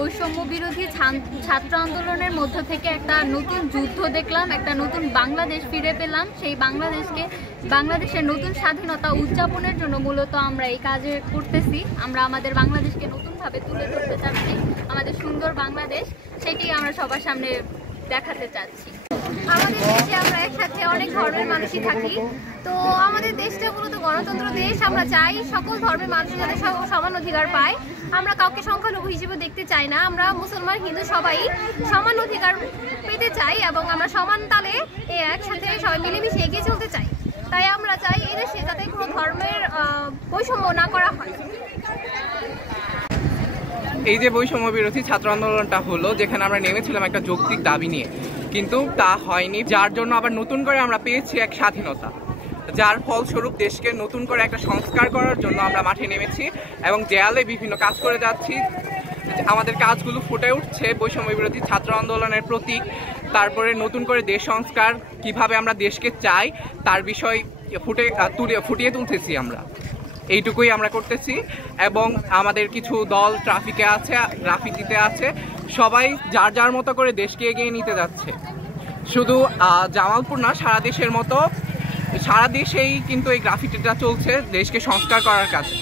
বৈষম্য বিরোধী ছাত্র আন্দোলনের মধ্য থেকে একটা নতুন যুদ্ধ দেখলাম, একটা নতুন বাংলাদেশ ফিরে পেলাম। সেই বাংলাদেশের নতুন স্বাধীনতা উদযাপনের জন্য মূলত আমরা এই কাজে করতেছি। আমরা আমাদের বাংলাদেশকে নতুনভাবে তুলে ধরতে চাচ্ছি, আমাদের সুন্দর বাংলাদেশ, সেটি আমরা সবার সামনে দেখাতে চাচ্ছি। আমাদের দেশে আমরা একসাথে অনেক ধর্মের মানুষই থাকি, তো আমাদের দেশটা মূলত গণতন্ত্র দেশ। আমরা চাই সকল ধর্মের মানুষ যাতে সমান অধিকার পায়। আমরা কাউকে সংখ্যালঘু হিসেবে দেখতে চাই না। আমরা মুসলমান হিন্দু সবাই সমান অধিকার পেতে চাই এবং আমরা সমান তালে একসাথে সবাই মিলেমিশে এগিয়ে চলতে চাই। তাই আমরা চাই এই দেশে যাতে কোনো ধর্মের বৈষম্য না করা হয়। এই যে বৈষম্য বিরোধী ছাত্র আন্দোলনটা হলো, যেখানে আমরা নেমেছিলাম একটা যৌক্তিক দাবি নিয়ে, কিন্তু তা হয়নি, যার জন্য আবার নতুন করে আমরা পেয়েছি এক স্বাধীনতা, যার ফলস্বরূপ দেশকে নতুন করে একটা সংস্কার করার জন্য আমরা মাঠে নেমেছি এবং দেয়ালে বিভিন্ন কাজ করে যাচ্ছি। আমাদের কাজগুলো ফুটে উঠছে বৈষম্য বিরোধী ছাত্র আন্দোলনের প্রতীক। তারপরে নতুন করে দেশ সংস্কার, কিভাবে আমরা দেশকে চাই তার বিষয় ফুটিয়ে তুলতেছি আমরা। এইটুকুই আমরা করতেছি এবং আমাদের কিছু দল ট্রাফিকে আছে, গ্রাফিতিতে আছে, সবাই যার যার মতো করে দেশকে এগিয়ে নিতে যাচ্ছে। শুধু জামালপুর না, সারা দেশের মতো সারা দেশেই কিন্তু এই গ্রাফিতিটা চলছে দেশকে সংস্কার করার কাজে।